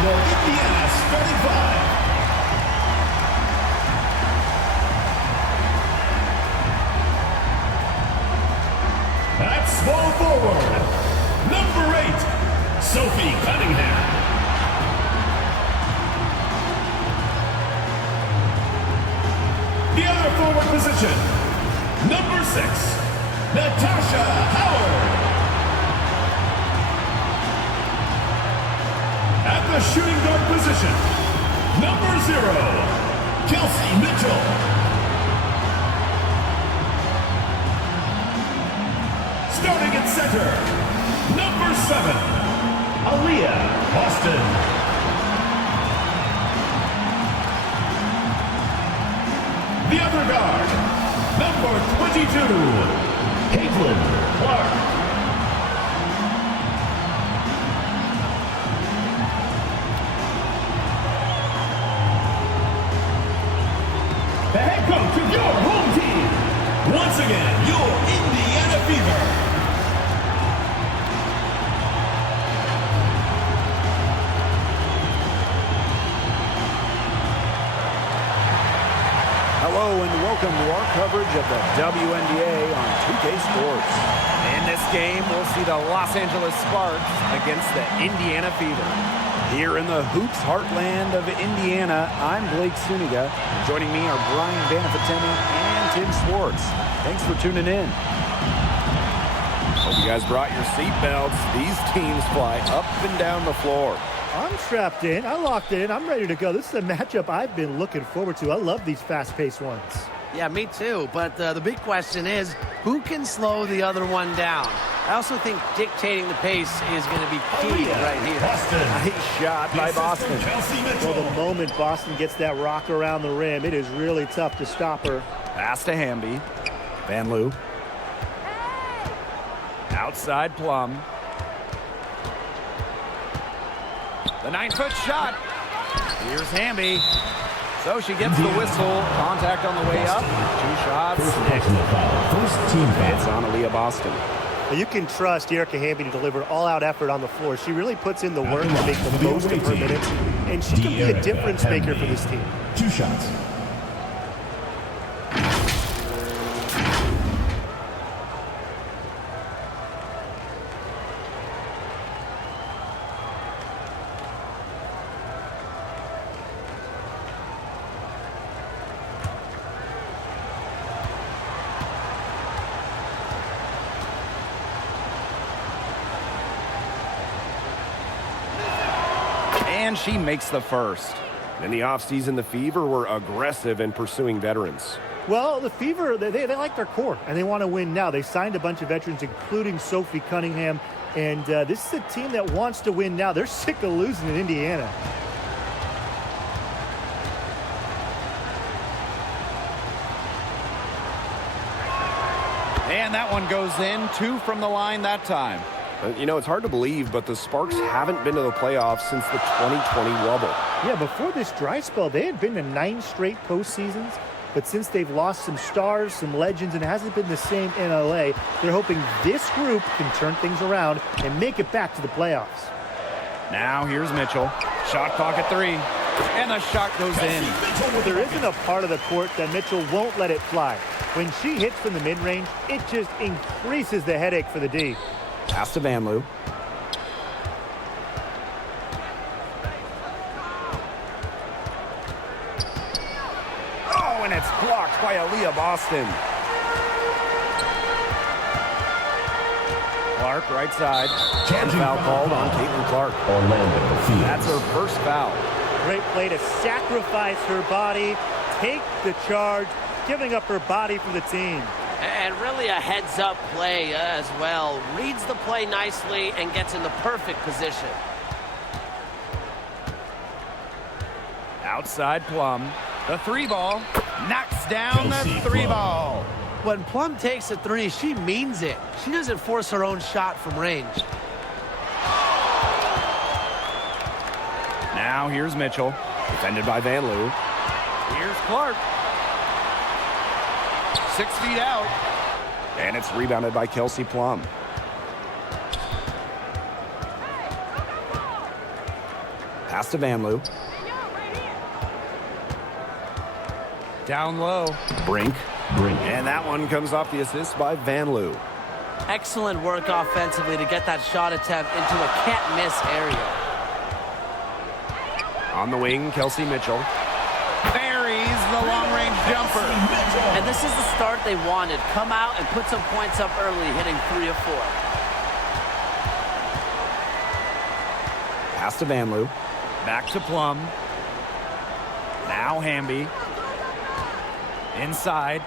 for Indiana starting five. At small forward, number 8, Sophie Cunningham. The other forward position, number 6, Natasha Howard. At the shooting guard position, number 0, Kelsey Mitchell. Starting at center, number 7, Aaliyah Boston. The other guard, number 22, Caitlin Clark. The head coach of your home team, once again, your Indiana Fever. Hello and welcome to our coverage of the WNBA on 2K Sports. In this game, we'll see the Los Angeles Sparks against the Indiana Fever. Here in the hoops heartland of Indiana, I'm Blake Suniga. Joining me are Brian Banafitemi and Tim Schwartz. Thanks for tuning in. Hope you guys brought your seatbelts. These teams fly up and down the floor. I'm strapped in. I locked in. I'm ready to go. This is a matchup I've been looking forward to. I love these fast-paced ones. Yeah, me too. But the big question is, who can slow the other one down? I also think dictating the pace is going to be key right here. Nice shot by Boston. Well, the moment Boston gets that rock around the rim, it is really tough to stop her. Pass to Hamby. Van Loo. Outside Plum. The 9-foot shot. Here's Hamby. So she gets the whistle. Contact on the way up. 2 shots. First team foul. It's on Aaliyah Boston. You can trust Erica Hamby to deliver all-out effort on the floor. She really puts in the work to make the most of her minutes, and she can be a difference maker for this team. 2 shots. And she makes the first. In the offseason, the Fever were aggressive in pursuing veterans. Well, the Fever, they like their core, and they want to win now. They signed a bunch of veterans, including Sophie Cunningham, and this is a team that wants to win now. They're sick of losing in Indiana. And that one goes in. 2 from the line that time. You know, it's hard to believe, but the Sparks haven't been to the playoffs since the 2020 wobble. Yeah, before this dry spell, they had been to 9 straight postseasons. But since they've lost some stars, some legends, and it hasn't been the same in LA, they're hoping this group can turn things around and make it back to the playoffs. Now here's Mitchell. Shot clock at 3. And the shot goes in. There isn't a part of the court that Mitchell won't let it fly. When she hits from the mid-range, it just increases the headache for the D. Pass to Van Loo. Oh, and it's blocked by Aaliyah Boston. Clark, right side. And foul called on Caitlin Clark. That's her first foul. Great play to sacrifice her body, take the charge, giving up her body for the team. And really a heads-up play as well. Reads the play nicely and gets in the perfect position. Outside Plum. The 3 ball. Knocks down the 3 ball. When Plum takes a 3, she means it. She doesn't force her own shot from range. Now here's Mitchell. Defended by Van Loo. Here's Clark. 6 feet out. And it's rebounded by Kelsey Plum. Pass to Van Loo. Down low. Brink. And that one comes off the assist by Van Loo. Excellent work offensively to get that shot attempt into a can't-miss area. On the wing, Kelsey Mitchell. Buries the long-range jumper. And this is the start they wanted. Come out and put some points up early, hitting 3 of 4. Pass to Van Loo. Back to Plum. Now Hamby. Inside.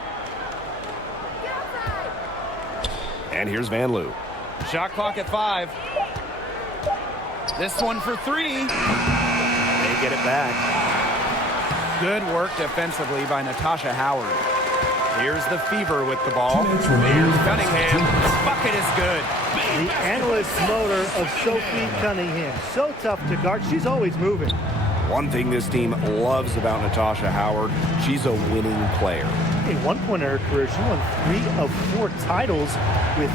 And here's Van Loo. Shot clock at 5. This one for 3. They get it back. Good work defensively by Natasha Howard. Here's the Fever with the ball. Here's Cunningham. Bucket is good. The endless motor of Sophie Cunningham. So tough to guard. She's always moving. One thing this team loves about Natasha Howard, she's a winning player. At one point in her career, she won 3 of 4 titles with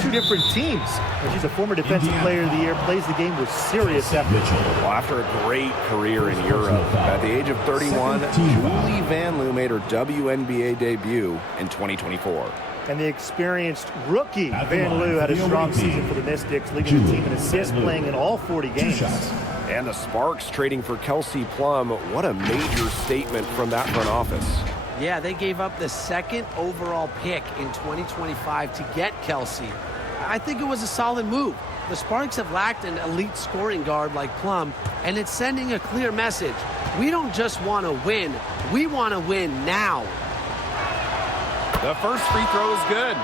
2 different teams. And she's a former Defensive Player of the Year, plays the game with serious effort. Well, after a great career in Europe, at the age of 31, Julie Van Loo made her WNBA debut in 2024. And the experienced rookie Van Loo had a strong season for the Mystics, leading the team in assists, playing in all 40 games. And the Sparks trading for Kelsey Plum. What a major statement from that front office. Yeah, they gave up the 2nd overall pick in 2025 to get Kelsey. I think it was a solid move. The Sparks have lacked an elite scoring guard like Plum, and it's sending a clear message. We don't just want to win, we want to win now. The first free throw is good.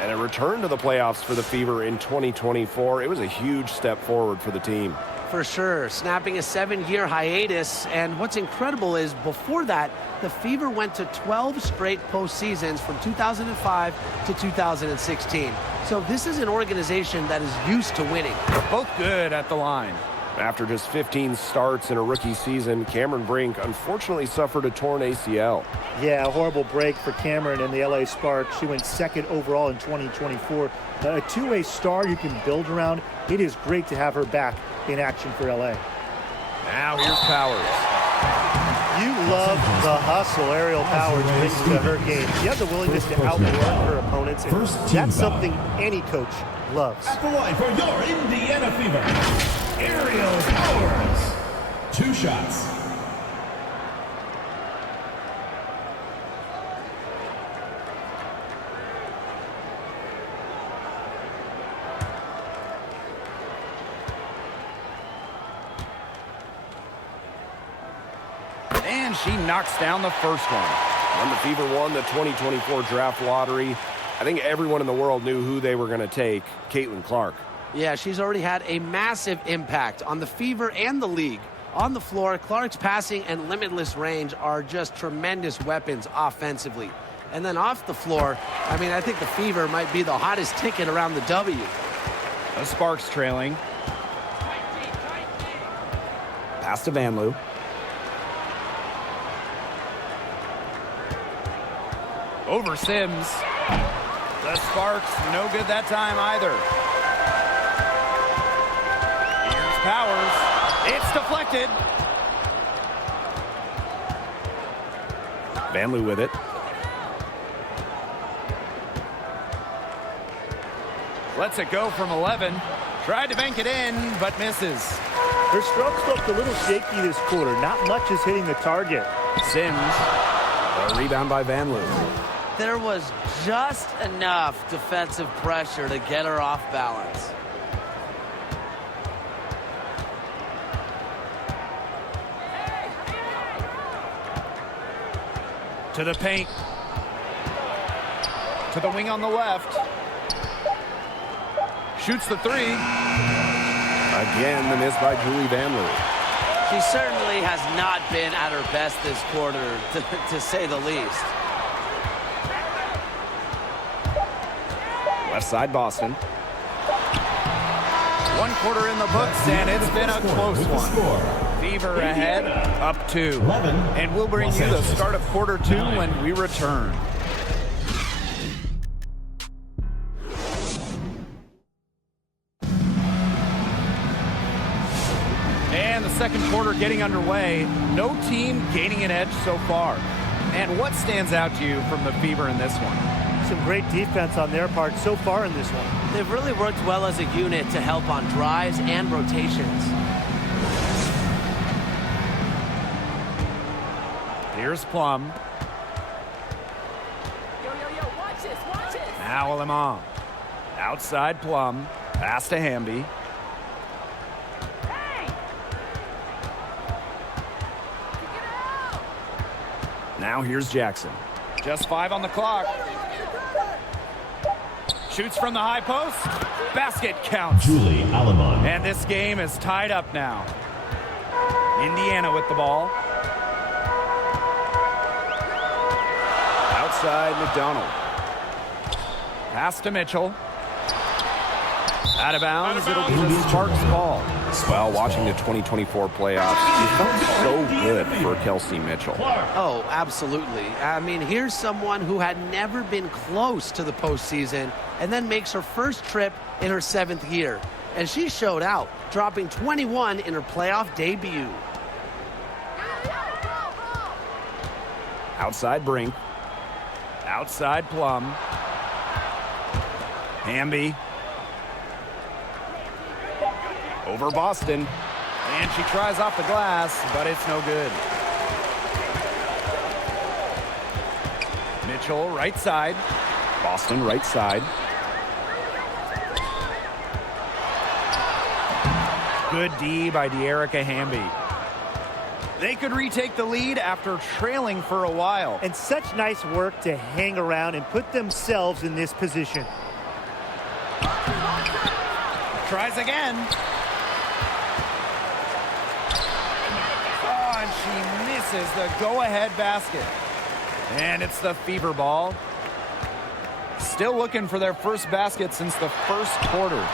And a return to the playoffs for the Fever in 2024. It was a huge step forward for the team. For sure, snapping a 7-year hiatus. And what's incredible is before that, the Fever went to 12 straight postseasons from 2005 to 2016. So this is an organization that is used to winning. Both good at the line. After just 15 starts in a rookie season, Cameron Brink unfortunately suffered a torn ACL. Yeah, a horrible break for Cameron and the LA Sparks. She went 2nd overall in 2024. A two-way star you can build around. It is great to have her back in action for LA. Now here's Powers. You love the hustle Ariel Powers brings to her game. She has a willingness to outwork her opponents, and that's something any coach loves. At the line for your Indiana Fever, Ariel Powers. 2 shots. And she knocks down the first one. When the Fever won the 2024 draft lottery, I think everyone in the world knew who they were going to take, Caitlin Clark. Yeah, she's already had a massive impact on the Fever and the league. On the floor, Clark's passing and limitless range are just tremendous weapons offensively. And then off the floor, I think the Fever might be the hottest ticket around the W. The Sparks trailing. Pass to Van Loo. Over Sims. The Sparks, no good that time either. Here's Powers. It's deflected. Van Loo with it. Lets it go from 11. Tried to bank it in, but misses. Her strokes looked a little shaky this quarter. Not much is hitting the target. Sims. A rebound by Van Loo. There was just enough defensive pressure to get her off balance. To the paint. To the wing on the left. Shoots the 3. Again, the miss by Julie Van Loo. She certainly has not been at her best this quarter, to say the least. Left side, Boston. 1 quarter in the books, and it's been a close one. Fever ahead, up 2. And we'll bring you the start of quarter 2 when we return. And the the second quarter getting underway. No team gaining an edge so far. And what stands out to you from the Fever in this one? Some great defense on their part so far in this one. They've really worked well as a unit to help on drives and rotations. Here's Plum. Watch this. Now Alemán. Outside Plum. Pass to Hamby. Now here's Jackson. Just 5 on the clock. Shoots from the high post. Basket counts. Julie Alemán. And this game is tied up now. Indiana with the ball. Outside McDonald. Pass to Mitchell. Out of bounds. It'll be the Sparks ball. Well, watching the 2024 playoffs, it felt so good for Kelsey Mitchell. Oh, absolutely. I mean, here's someone who had never been close to the postseason and then makes her first trip in her 7th year. And she showed out, dropping 21 in her playoff debut. Outside Brink. Outside Plum. Hamby. Over Boston. And she tries off the glass, but it's no good. Mitchell, right side. Boston, right side. Good D by De'Erica Hamby. They could retake the lead after trailing for a while. And such nice work to hang around and put themselves in this position. Tries again. Oh, and she misses the go-ahead basket. And it's the Fever ball. Still looking for their first basket since the first quarter.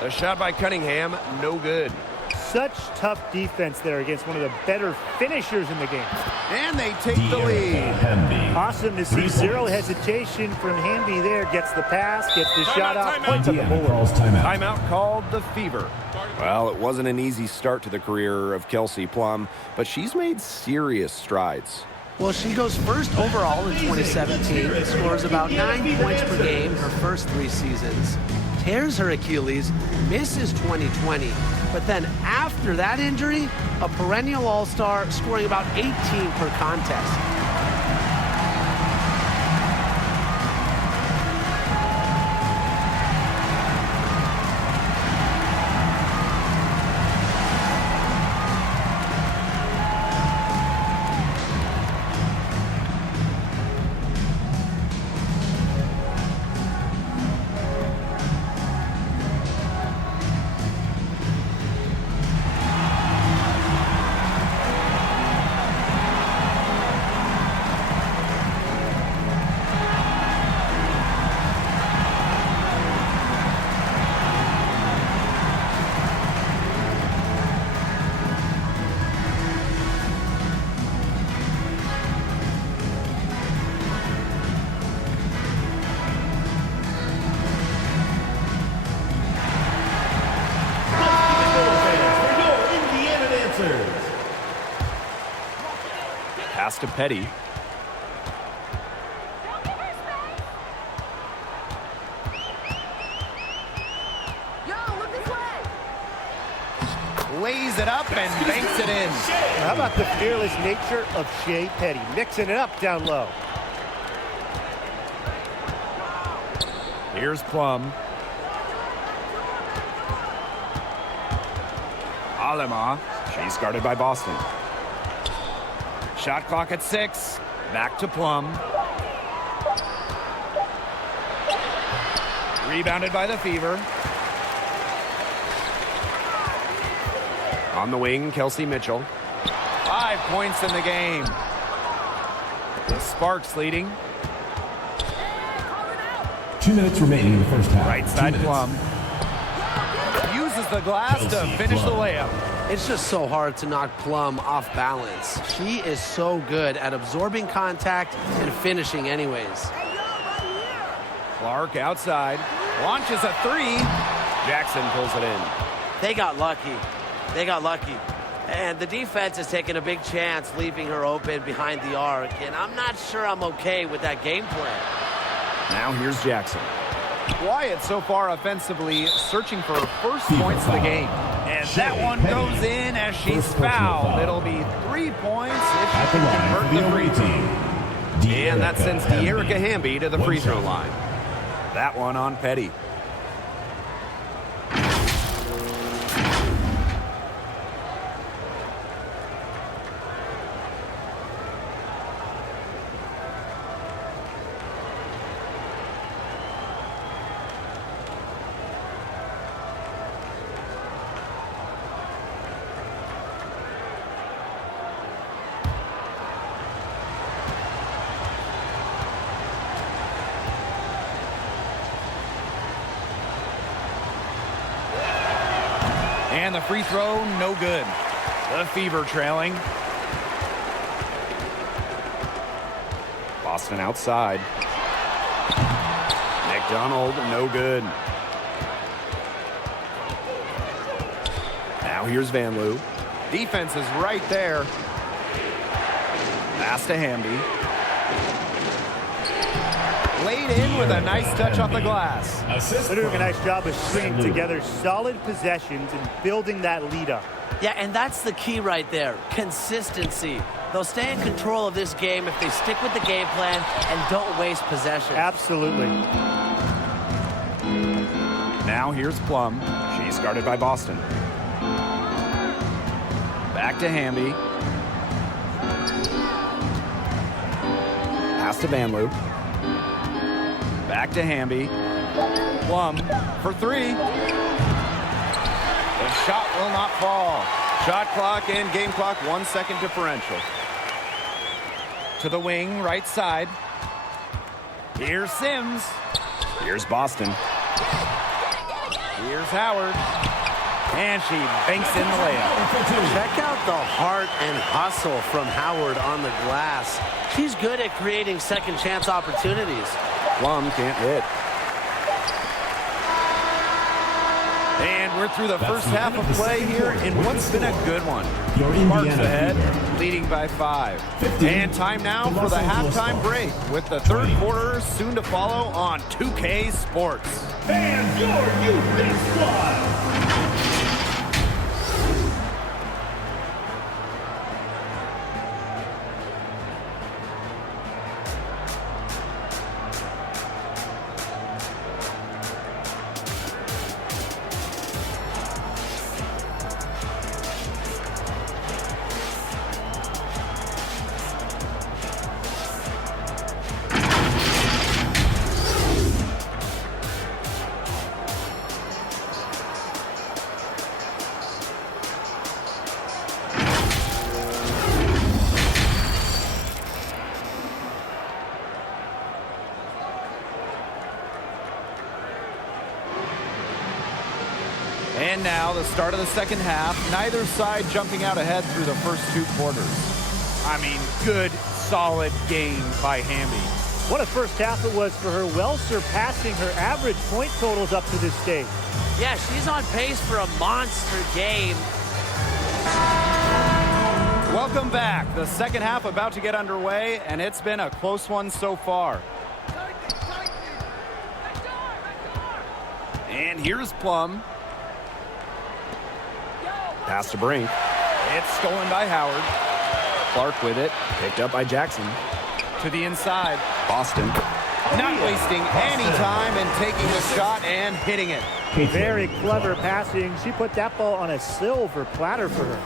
The shot by Cunningham, no good. Such tough defense there against one of the better finishers in the game. And they take the lead. Hamby. Awesome to see 3 zero points. hesitation from Hamby there. Gets the pass, gets the shot out, points on the Indiana board. calls timeout. Timeout called the Fever. Well, it wasn't an easy start to the career of Kelsey Plum, but she's made serious strides. Well, she goes first overall in 2017, scores about 9 points per game her first 3 seasons, tears her Achilles, misses 2020, but then after that injury, a perennial all-star, scoring about 18 per contest. Pass to Petty. Lays it up and banks it in. How about the fearless nature of Shea Petty, mixing it up down low. Here's Plum. Alemán. She's guarded by Boston. Shot clock at 6. Back to Plum. Rebounded by the Fever. On the wing, Kelsey Mitchell. 5 points in the game. The Sparks leading. 2 minutes remaining in the first half. Right 2 side minutes. Plum. Uses the glass to Kelsey finish the Plum. layup. It's just so hard to knock Plum off balance. She is so good at absorbing contact and finishing anyways. Clark outside. Launches a 3. Jackson pulls it in. They got lucky. They got lucky. And the defense is taking a big chance, leaving her open behind the arc. And I'm not sure I'm okay with that game plan. Now here's Jackson. Quiet so far offensively, searching for her first points of the game. And that one goes in as she's fouled. It'll be 3 points if she can convert the free throw. And that sends De'Erica Hamby to the free throw line. That one on Petty. And the free throw, no good. The Fever trailing. Boston outside. McDonald, no good. Now here's Van Loo. Defense is right there. Pass to Hamby. Laid in with a nice touch off the glass. They're doing a nice job of stringing together solid possessions and building that lead up. Yeah, and that's the key right there, consistency. They'll stay in control of this game if they stick with the game plan and don't waste possession. Absolutely. Now here's Plum. She's guarded by Boston. Back to Hamby. Pass to Van Loo. Back to Hamby. Plum for three. The shot will not fall. Shot clock and game clock 1 second differential. To the wing, right side. Here's Sims. Here's Boston. Here's Howard. And she banks in the layup. Check out the heart and hustle from Howard on the glass. She's good at creating second chance opportunities. Plum can't hit. And we're through the first half of play here in what's been a good one. Your Sparks Indiana ahead, Fever. leading by 5. 15. And time now for the halftime break with the third quarter soon to follow on 2K Sports. And your youth big squad. And now the start of the second half. Neither side jumping out ahead through the first 2 quarters. I mean, good, solid game by Hamby. What a first half it was for her, well surpassing her average point totals up to this stage. Yeah, she's on pace for a monster game. Welcome back. The second half about to get underway, and it's been a close one so far. And here's Plum. Pass to Brink. It's stolen by Howard. Clark with it. Picked up by Jackson. To the inside. Boston. Not wasting any time and taking the shot and hitting it. Very clever passing. She put that ball on a silver platter for her.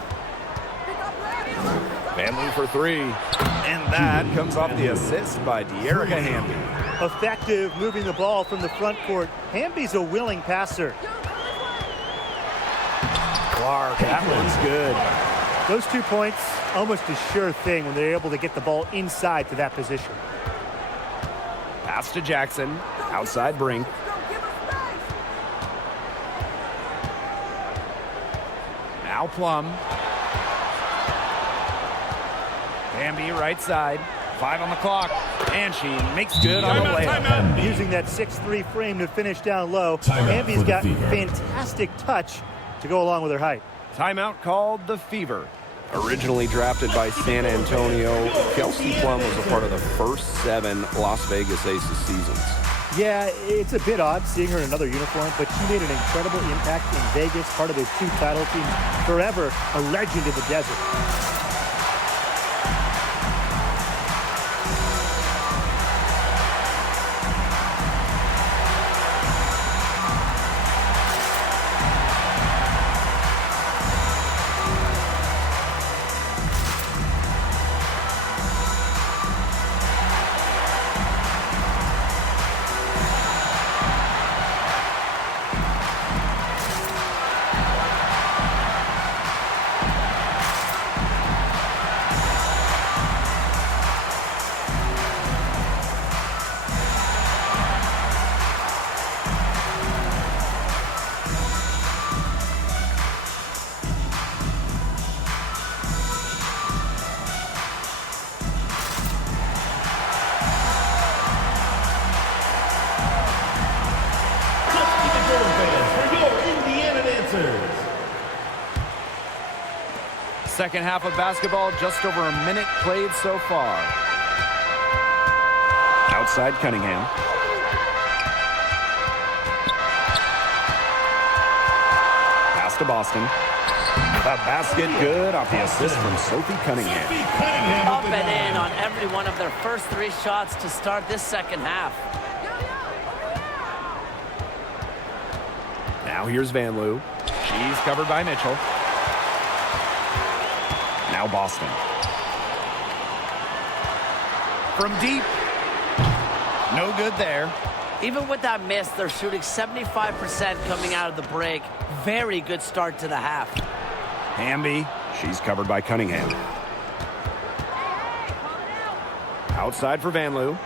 Van Loo for 3. And that comes off the assist by De'Erica Hamby. Effective moving the ball from the front court. Hamby's a willing passer. Clark, that one's good. Those 2 points, almost a sure thing when they're able to get the ball inside to that position. Pass to Jackson. Outside Brink. Now Plum. Hamby right side. 5 on the clock. And she makes good on the layup. Using that 6'3" frame to finish down low. Timeout Hamby's for the got Fever. fantastic touch to go along with her height. Timeout called the Fever. Originally drafted by San Antonio, Kelsey Plum was a part of the first 7 Las Vegas Aces seasons. Yeah, it's a bit odd seeing her in another uniform, but she made an incredible impact in Vegas, part of those 2 title teams, forever a legend in the desert. Second half of basketball, just over a minute played so far. Outside Cunningham. Pass to Boston. The basket good off the assist from Sophie Cunningham. Up and in on every one of their first 3 shots to start this second half. Now here's Van Loo. She's covered by Mitchell. Now Boston. From deep. No good there. Even with that miss, they're shooting 75% coming out of the break. Very good start to the half. Hamby. She's covered by Cunningham. Outside for Van Loo.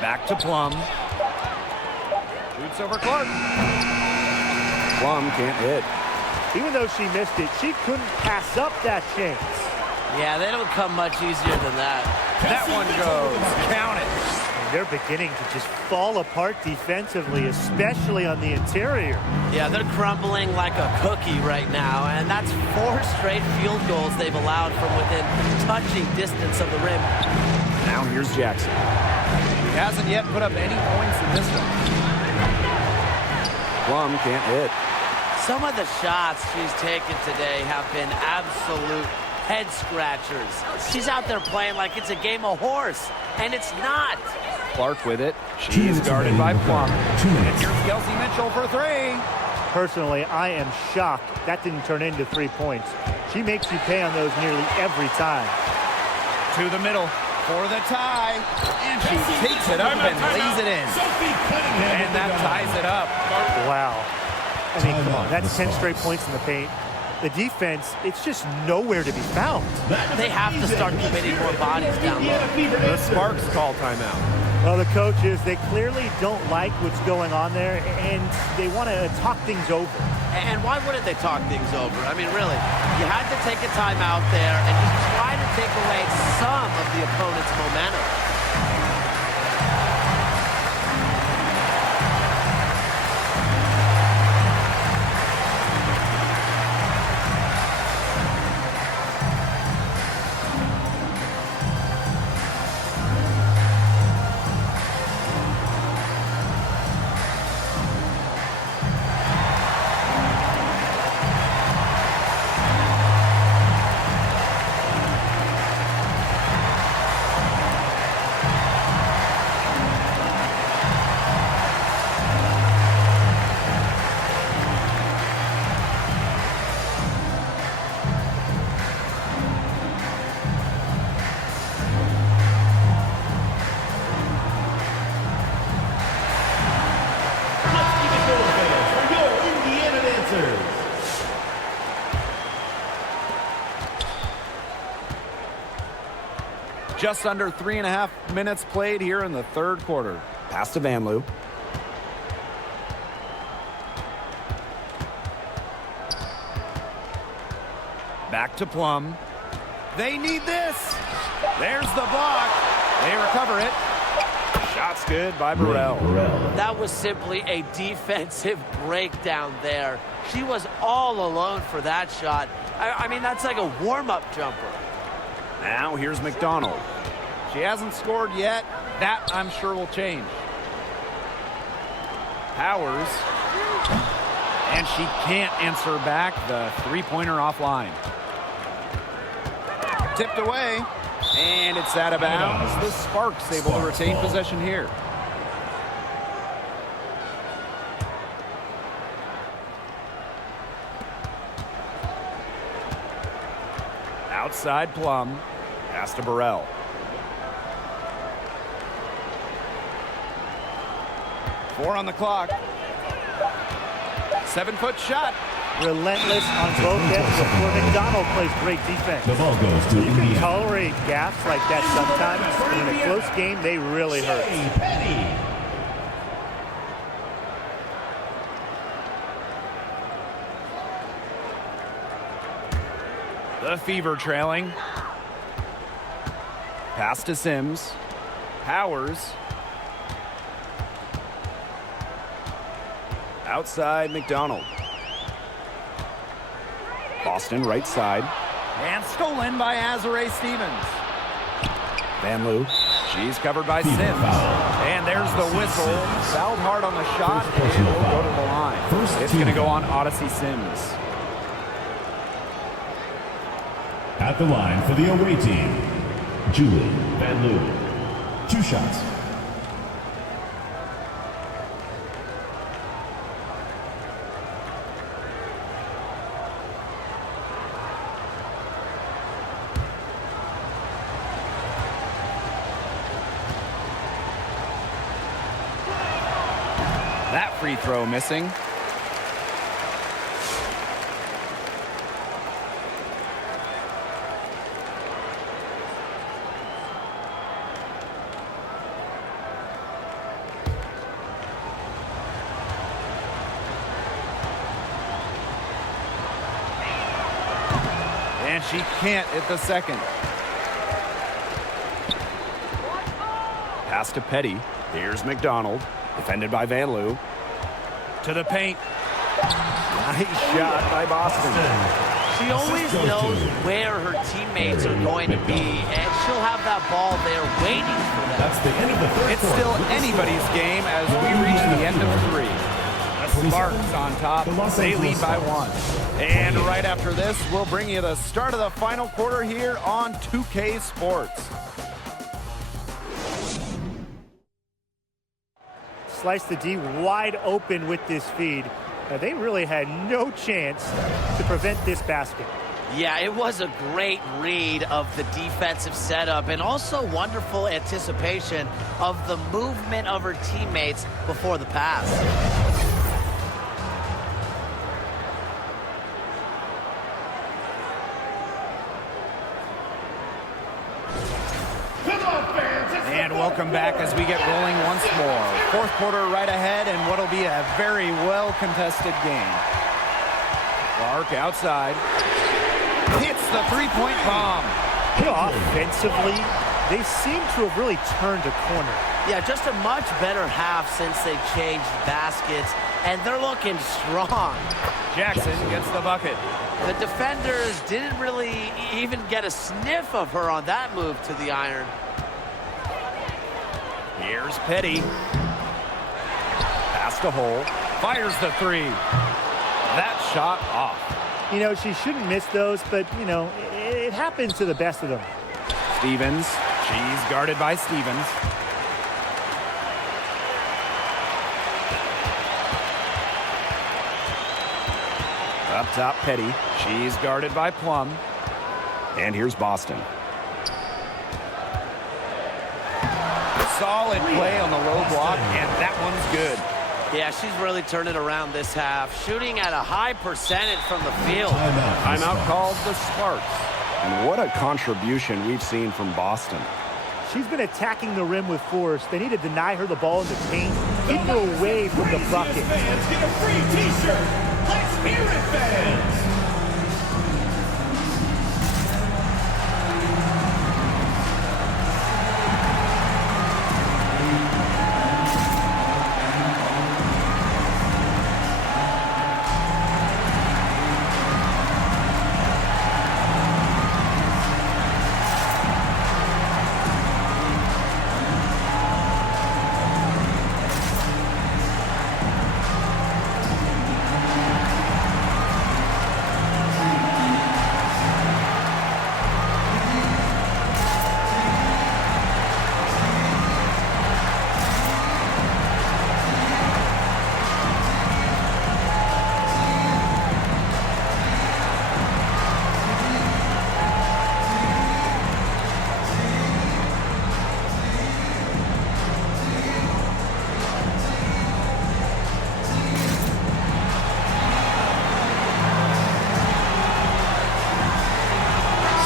Back to Plum. Shoots over Clark. Plum can't hit. Even though she missed it, she couldn't pass up that chance. Yeah, they don't come much easier than that. That one goes. Count it. And they're beginning to just fall apart defensively, especially on the interior. Yeah, they're crumbling like a cookie right now, and that's 4 straight field goals they've allowed from within touching distance of the rim. Now here's Jackson. He hasn't yet put up any points in this one. Plum can't hit. Some of the shots she's taken today have been absolute head scratchers. She's out there playing like it's a game of horse, and it's not. Clark with it. She's guarded by Plum. And here's Kelsey Mitchell for 3. Personally, I am shocked that didn't turn into 3 points. She makes you pay on those nearly every time. To the middle for the tie. And she takes it up and lays it in. And that ties it up. Wow. I mean, come on. That's 10 straight points in the paint. The defense, it's just nowhere to be found. They have to start committing more bodies down low. The Sparks call timeout. Well, the coaches, they clearly don't like what's going on there, and they want to talk things over. And why wouldn't they talk things over? I mean, really, you had to take a timeout there and just try to take away some of the opponent's momentum. Just under 3.5 minutes played here in the third quarter. Pass to Van Loo. Back to Plum. They need this. There's the block. They recover it. Shot Shot's good by Burrell. That was simply a defensive breakdown there. She was all alone for that shot. I mean, that's like a warm-up jumper. Now here's McDonald. She hasn't scored yet. That, I'm sure, will change. Powers. And she can't answer back the three-pointer offline. Tipped away. And it's out of bounds. The Sparks able to retain possession here. Outside Plum. Pass to Burrell. Four on the clock. 7-foot shot. Relentless on both ends before McDonald plays great defense. The ball goes to You can Indiana. tolerate gaps like that sometimes, but in a close game, they really hurt. Petty. The Fever trailing. Pass to Sims. Powers. Outside McDonald. Boston right side. And stolen by Azare Stevens. Van Loo. She's covered by Sims. And there's the whistle. Fouled hard on the shot. And will go to the line. It's going to go on Odyssey Sims. At the line for the away team, Julie Van Loo. 2 shots. That free throw missing. And she can't hit the second. Pass to Petty. Here's McDonald. Defended by Van Loo. To the paint. Nice shot by Boston. She always knows where her teammates are going to be, and she'll have that ball there waiting for them. That's the end of the third It's quarter. still anybody's game as we reach the end of 3. The Sparks on top. They lead by 1. And right after this, we'll bring you the start of the final quarter here on 2K Sports. Slice the D wide open with this feed. They really had no chance to prevent this basket. Yeah, it was a great read of the defensive setup and also wonderful anticipation of the movement of her teammates before the pass. And welcome back as we get rolling once more. Fourth quarter right ahead and what'll be a very well-contested game. Clark outside. Hits the three-point bomb. Offensively, they seem to have really turned a corner. Yeah, just a much better half since they changed baskets, and they're looking strong. Jackson gets the bucket. The defenders didn't really even get a sniff of her on that move to the iron. Here's Petty. Pass to Hole. Fires the three. That shot off. You know, she shouldn't miss those, but, you know, it happens to the best of them. Stevens. She's guarded by Stevens. Up top, Petty. She's guarded by Plum. And here's Boston. Solid play on the low block, and that one's good. Yeah, she's really turned it around this half, shooting at a high percentage from the field. Timeout called the Sparks. And what a contribution we've seen from Boston. She's been attacking the rim with force. They need to deny her the ball in the paint, keep her away from the bucket. Fans get a free T-shirt. Let's hear it, fans.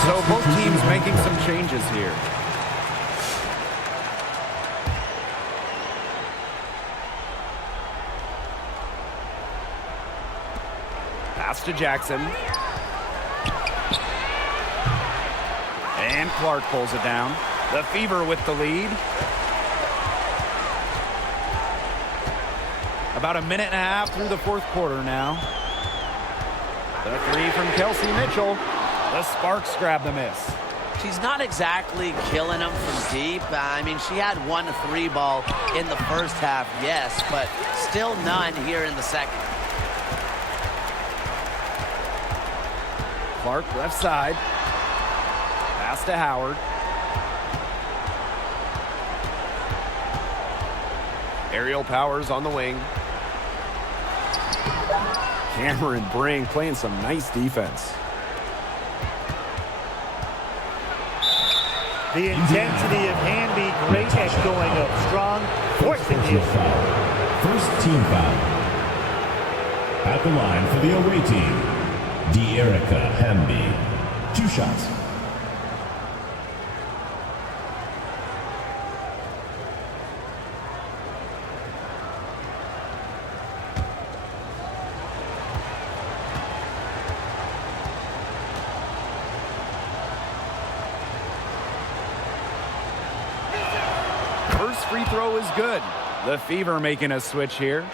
So both teams making some changes here. Pass to Jackson. And Clark pulls it down. The Fever with the lead. About a minute and a half through the fourth quarter now. The three from Kelsey Mitchell. The Sparks grab the miss. She's not exactly killing them from deep. I mean, she had 1 3 ball in the first half, yes, but still none here in the second. Clark left side. Pass to Howard. Aerial Powers on the wing. Cameron Brink playing some nice defense. The intensity of Hamby, great at going up strong, forcing the issue. First team foul. At the line for the away team, De'Erica Hamby. 2 shots. First free throw is good. The Fever making a switch here.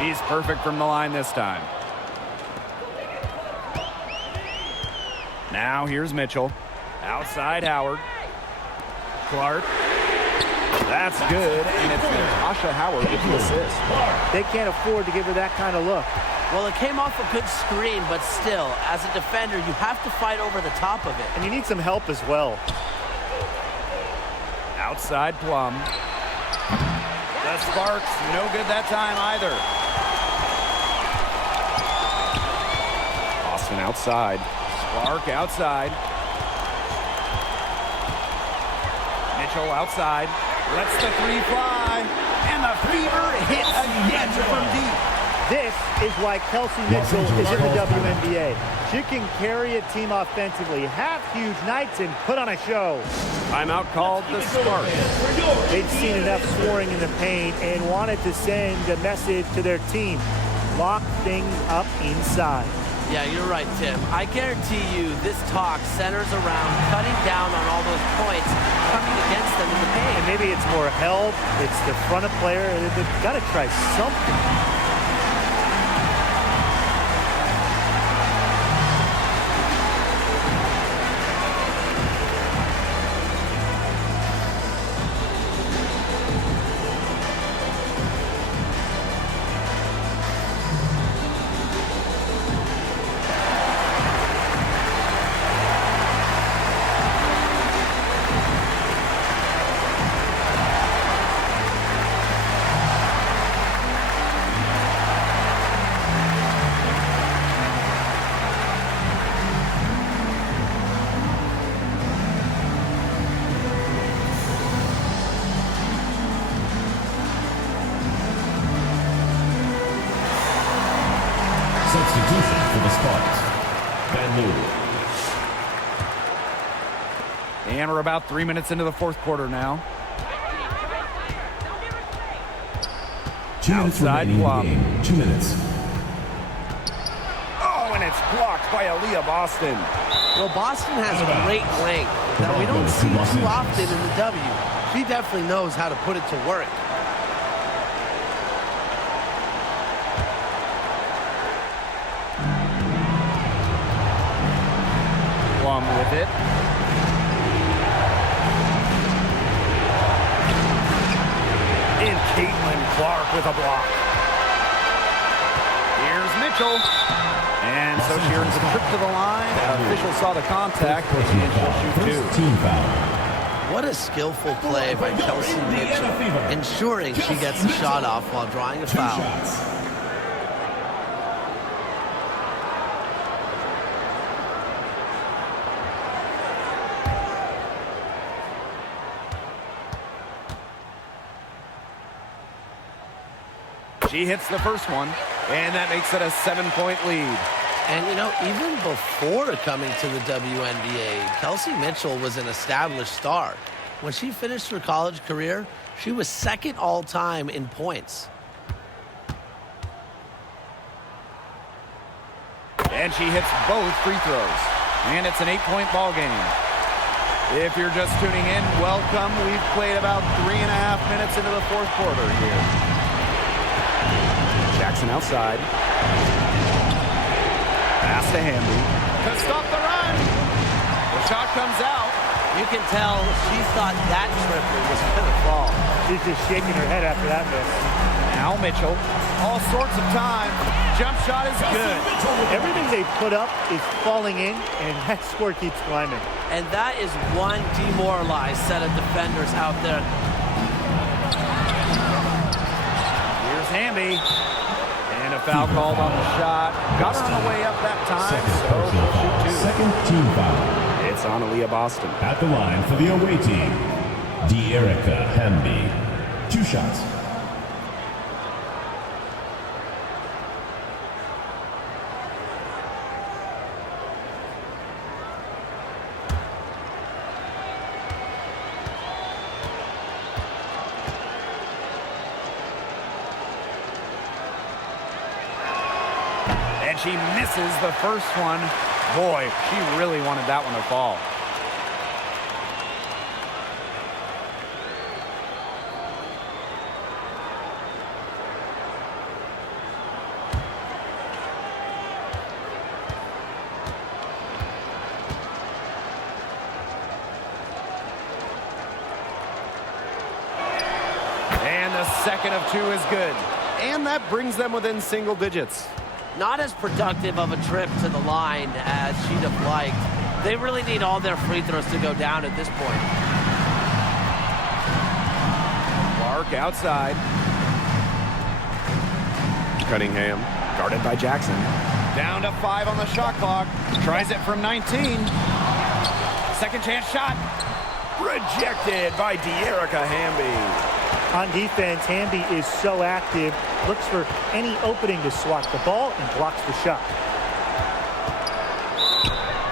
He's perfect from the line this time. Now here's Mitchell. Outside Howard. Clark. That's good, and it's Natasha Howard with the assist. They can't afford to give her that kind of look. Well, it came off a good screen, but still, as a defender, you have to fight over the top of it. And you need some help as well. Outside Plum. The Sparks, no good that time either. Austin outside. Clark outside. Mitchell outside. Lets the three fly. And the Fever hits again from deep. This is why Kelsey Mitchell is in the WNBA. She can carry a team offensively, have huge nights, and put on a show. Timeout called the Sparks. They'd seen enough scoring in the paint and wanted to send a message to their team. Lock things up inside. Yeah, you're right, Tim. I guarantee you this talk centers around cutting down on all those points coming against them in the paint. And maybe it's more help. It's the front of player. They've got to try something. Substitution for the Sparks. Van Loo. And we're about 3 minutes into the fourth quarter now. 2 minutes Outside remaining in the Plum. game. 2 minutes. Oh, and it's blocked by Aaliyah Boston. Well, Boston has great length that we don't see too often in the W. She definitely knows how to put it to work. Plum with it. And Caitlin Clark with a block. Here's Mitchell. And so she earns a trip to the line. Officials saw the contact, and she'll shoot two. First team foul. What a skillful play by Kelsey Mitchell, ensuring she gets the shot off while drawing a foul. She hits the first one, and that makes it a 7-point lead. And, you know, even before coming to the WNBA, Kelsey Mitchell was an established star. When she finished her college career, she was second all-time in points. And she hits both free throws. And it's an 8-point ball game. If you're just tuning in, welcome. We've played about 3.5 minutes into the fourth quarter here. Jackson outside. Pass to Hamby. To stop the run. The shot comes out. You can tell she thought that triple was going to fall. She's just shaking her head after that miss. Now Mitchell. All sorts of time. Jump shot is good. Everything they put up is falling in, and that score keeps climbing. And that is one demoralized set of defenders out there. Here's Hamby. And a foul called on the shot. Got her on the way up that time, so she'll shoot two. Second team foul. It's on Aaliyah Boston. At the line for the away team, De'Erica Hamby. 2 shots. And she misses the first one. Boy, she really wanted that one to fall. And the second of 2 is good. And that brings them within single digits. Not as productive of a trip to the line as she'd have liked. They really need all their free throws to go down at this point. Clark outside. Cunningham guarded by Jackson. Down to 5 on the shot clock. Tries it from 19. Second chance shot. Rejected by De'Erica Hamby. On defense, Hamby is so active, looks for any opening to swat the ball and blocks the shot.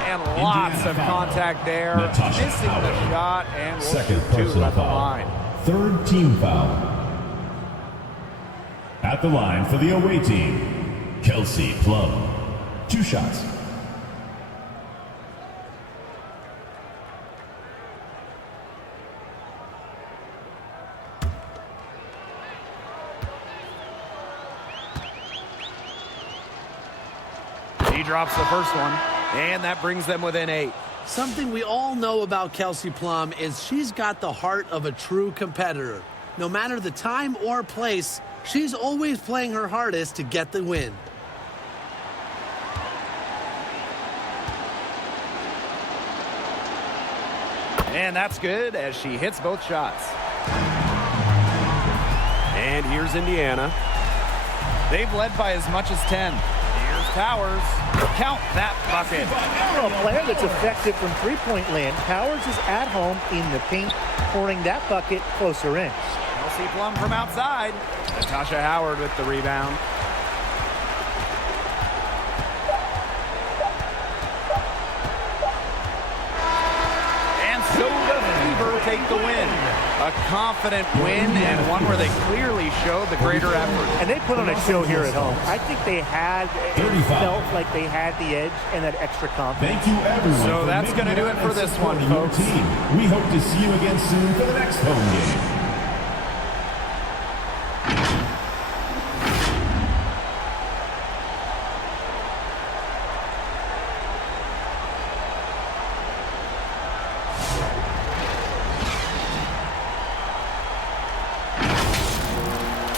And lots of contact there. Missing the shot, and we'll Second shoot 2 personal at the foul. line. Third team foul. At the line for the away team, Kelsey Plum. 2 shots. He drops the first one, and that brings them within 8. Something we all know about Kelsey Plum is she's got the heart of a true competitor. No matter the time or place, she's always playing her hardest to get the win. And that's good as she hits both shots. And here's Indiana. They've led by as much as 10. Here's Powers. Count that bucket. For a player that's effective from three-point land, Powers is at home in the paint, pouring that bucket closer in. Kelsey Plum from outside. Natasha Howard with the rebound. And so the Fever take the win. A confident win and one where they clearly showed the greater effort. And they put on a show here at home. I think they had, it felt like they had the edge and that extra confidence. Thank you, everyone. So that's going to do it for this one, folks. folks. We hope to see you again soon for the next home game.